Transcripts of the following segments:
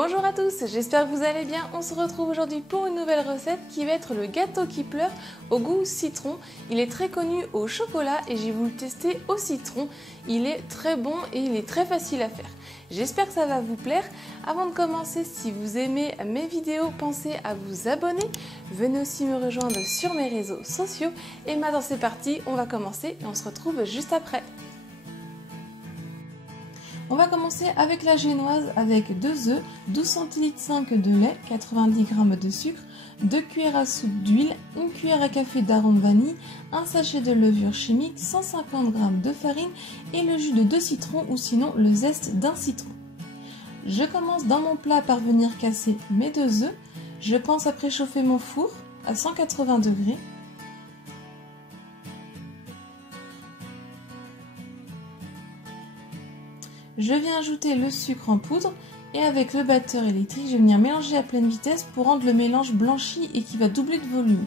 Bonjour à tous, j'espère que vous allez bien. On se retrouve aujourd'hui pour une nouvelle recette qui va être le gâteau qui pleure au goût citron. Il est très connu au chocolat et j'ai voulu le tester au citron. Il est très bon et il est très facile à faire. J'espère que ça va vous plaire. Avant de commencer, si vous aimez mes vidéos, pensez à vous abonner. Venez aussi me rejoindre sur mes réseaux sociaux. Et maintenant c'est parti, on va commencer et on se retrouve juste après. On va commencer avec la génoise avec 2 œufs, 12 centilitres 5 de lait, 90 g de sucre, 2 cuillères à soupe d'huile, 1 cuillère à café d'arôme vanille, un sachet de levure chimique, 150 g de farine et le jus de 2 citrons ou sinon le zeste d'un citron. Je commence dans mon plat par venir casser mes 2 œufs. Je pense à préchauffer mon four à 180 degrés. Je viens ajouter le sucre en poudre et avec le batteur électrique, je vais venir mélanger à pleine vitesse pour rendre le mélange blanchi et qui va doubler de volume.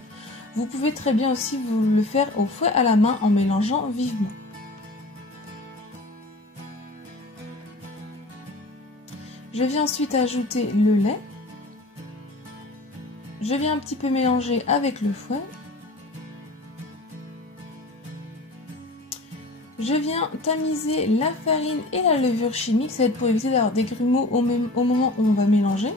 Vous pouvez très bien aussi le faire au fouet à la main en mélangeant vivement. Je viens ensuite ajouter le lait. Je viens un petit peu mélanger avec le fouet. Je viens tamiser la farine et la levure chimique, ça va être pour éviter d'avoir des grumeaux au moment où on va mélanger.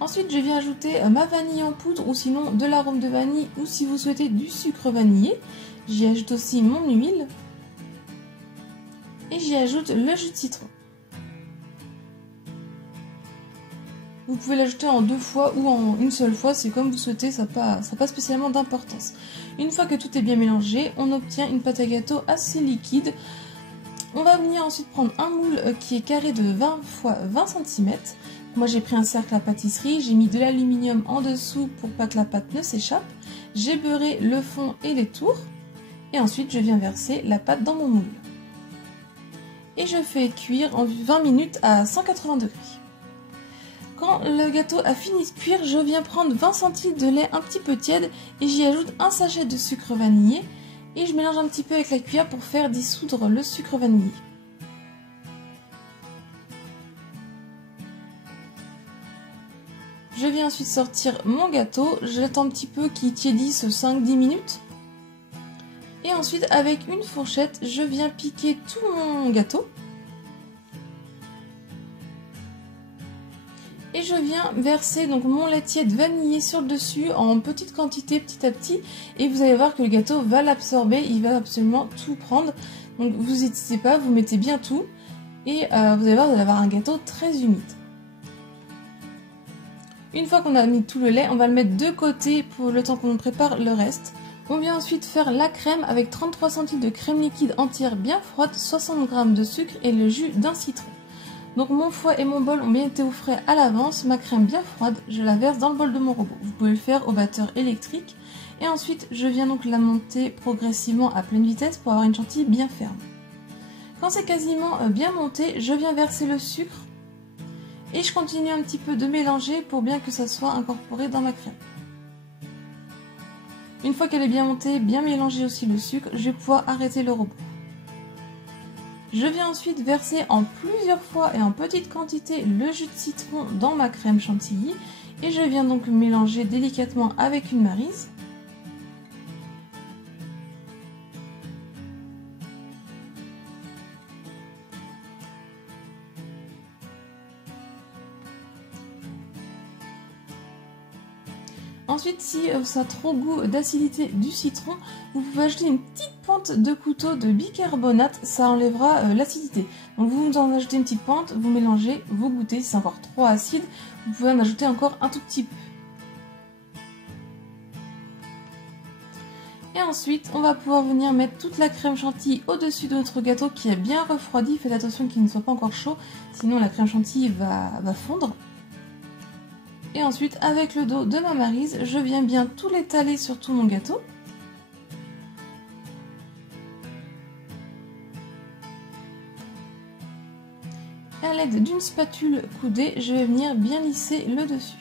Ensuite, je viens ajouter ma vanille en poudre ou sinon de l'arôme de vanille ou si vous souhaitez du sucre vanillé. J'y ajoute aussi mon huile. Et j'y ajoute le jus de citron. Vous pouvez l'ajouter en 2 fois ou en une seule fois, c'est comme vous souhaitez, ça n'a pas spécialement d'importance. Une fois que tout est bien mélangé, on obtient une pâte à gâteau assez liquide. On va venir ensuite prendre un moule qui est carré de 20 x 20 cm. Moi j'ai pris un cercle à pâtisserie, j'ai mis de l'aluminium en dessous pour pas que la pâte ne s'échappe. J'ai beurré le fond et les tours. Et ensuite je viens verser la pâte dans mon moule. Et je fais cuire en 20 minutes à 180 degrés. Quand le gâteau a fini de cuire, je viens prendre 20 centilitres de lait un petit peu tiède et j'y ajoute un sachet de sucre vanillé et je mélange un petit peu avec la cuillère pour faire dissoudre le sucre vanillé. Je viens ensuite sortir mon gâteau, j'attends un petit peu qu'il tiédisse 5-10 minutes. Et ensuite, avec une fourchette, je viens piquer tout mon gâteau. Et je viens verser donc mon lait tiède vanillé sur le dessus en petite quantité, petit à petit. Et vous allez voir que le gâteau va l'absorber, il va absolument tout prendre. Donc vous n'hésitez pas, vous mettez bien tout. Et vous allez voir, vous allez avoir un gâteau très humide. Une fois qu'on a mis tout le lait, on va le mettre de côté pour le temps qu'on prépare le reste. On vient ensuite faire la crème avec 33 centilitres de crème liquide entière bien froide, 60 g de sucre et le jus d'un citron. Donc mon fouet et mon bol ont bien été au frais à l'avance, ma crème bien froide, je la verse dans le bol de mon robot. Vous pouvez le faire au batteur électrique. Et ensuite, je viens donc la monter progressivement à pleine vitesse pour avoir une chantilly bien ferme. Quand c'est quasiment bien monté, je viens verser le sucre et je continue un petit peu de mélanger pour bien que ça soit incorporé dans ma crème. Une fois qu'elle est bien montée, bien mélangé aussi le sucre, je vais pouvoir arrêter le robot. Je viens ensuite verser en plusieurs fois et en petite quantité le jus de citron dans ma crème chantilly et je viens donc mélanger délicatement avec une maryse. Ensuite, si ça a trop goût d'acidité du citron, vous pouvez ajouter une petite pointe de couteau de bicarbonate, ça enlèvera l'acidité. Donc vous en ajoutez une petite pointe, vous mélangez, vous goûtez, si c'est encore trop acide, vous pouvez en ajouter encore un tout petit peu. Et ensuite, on va pouvoir venir mettre toute la crème chantilly au-dessus de notre gâteau qui est bien refroidi. Faites attention qu'il ne soit pas encore chaud, sinon la crème chantilly va fondre. Et ensuite, avec le dos de ma maryse, je viens bien tout l'étaler sur tout mon gâteau. À l'aide d'une spatule coudée, je vais venir bien lisser le dessus.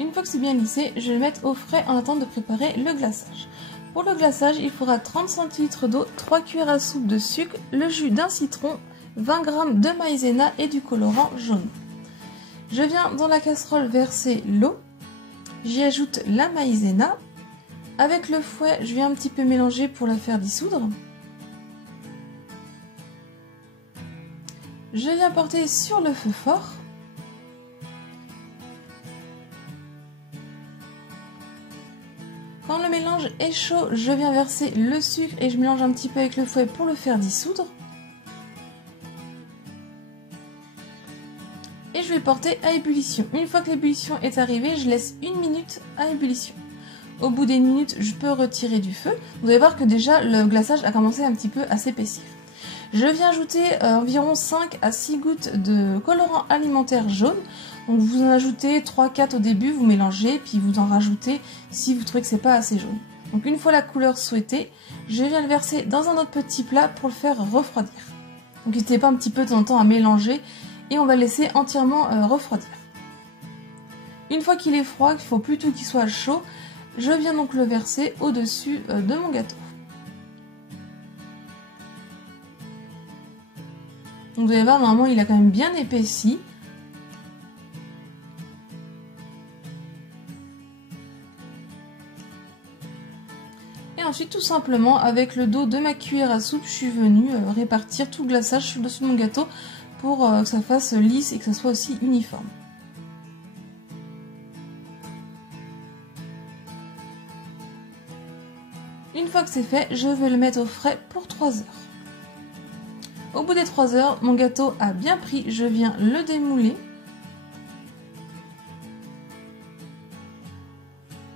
Une fois que c'est bien lissé, je vais le mettre au frais en attendant de préparer le glaçage. Pour le glaçage, il faudra 30 centilitres d'eau, 3 cuillères à soupe de sucre, le jus d'un citron, 20 g de maïzena et du colorant jaune. Je viens dans la casserole verser l'eau, j'y ajoute la maïzena. Avec le fouet, je viens un petit peu mélanger pour la faire dissoudre. Je viens porter sur le feu fort. Quand le mélange est chaud, je viens verser le sucre et je mélange un petit peu avec le fouet pour le faire dissoudre. Et je vais porter à ébullition. Une fois que l'ébullition est arrivée, je laisse 1 minute à ébullition. Au bout d'1 minute, je peux retirer du feu. Vous allez voir que déjà le glaçage a commencé un petit peu à s'épaissir. Je viens ajouter environ 5 à 6 gouttes de colorant alimentaire jaune. Donc vous en ajoutez 3-4 au début, vous mélangez, puis vous en rajoutez si vous trouvez que c'est pas assez jaune. Donc une fois la couleur souhaitée, je viens le verser dans un autre petit plat pour le faire refroidir. Donc n'hésitez pas un petit peu de temps en temps à mélanger et on va le laisser entièrement refroidir. Une fois qu'il est froid, il faut plutôt qu'il soit chaud, je viens donc le verser au-dessus de mon gâteau. Donc vous allez voir, normalement il a quand même bien épaissi. Et ensuite, tout simplement, avec le dos de ma cuillère à soupe, je suis venue répartir tout le glaçage sur le dessus de mon gâteau pour que ça fasse lisse et que ça soit aussi uniforme. Une fois que c'est fait, je vais le mettre au frais pour 3 heures. Au bout des 3 heures, mon gâteau a bien pris, je viens le démouler.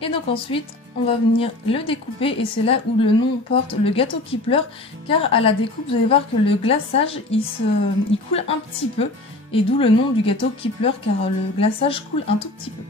Et donc ensuite, on va venir le découper et c'est là où le nom porte le gâteau qui pleure, car à la découpe, vous allez voir que le glaçage, il coule un petit peu, et d'où le nom du gâteau qui pleure, car le glaçage coule un tout petit peu.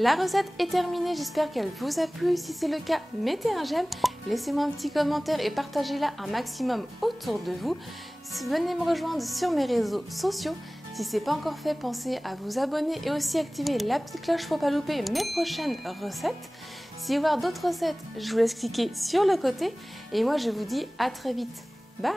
La recette est terminée, j'espère qu'elle vous a plu. Si c'est le cas, mettez un j'aime, laissez-moi un petit commentaire et partagez-la un maximum autour de vous. Venez me rejoindre sur mes réseaux sociaux. Si ce n'est pas encore fait, pensez à vous abonner et aussi activer la petite cloche pour ne pas louper mes prochaines recettes. Si vous voulez voir d'autres recettes, je vous laisse cliquer sur le côté. Et moi, je vous dis à très vite. Bye!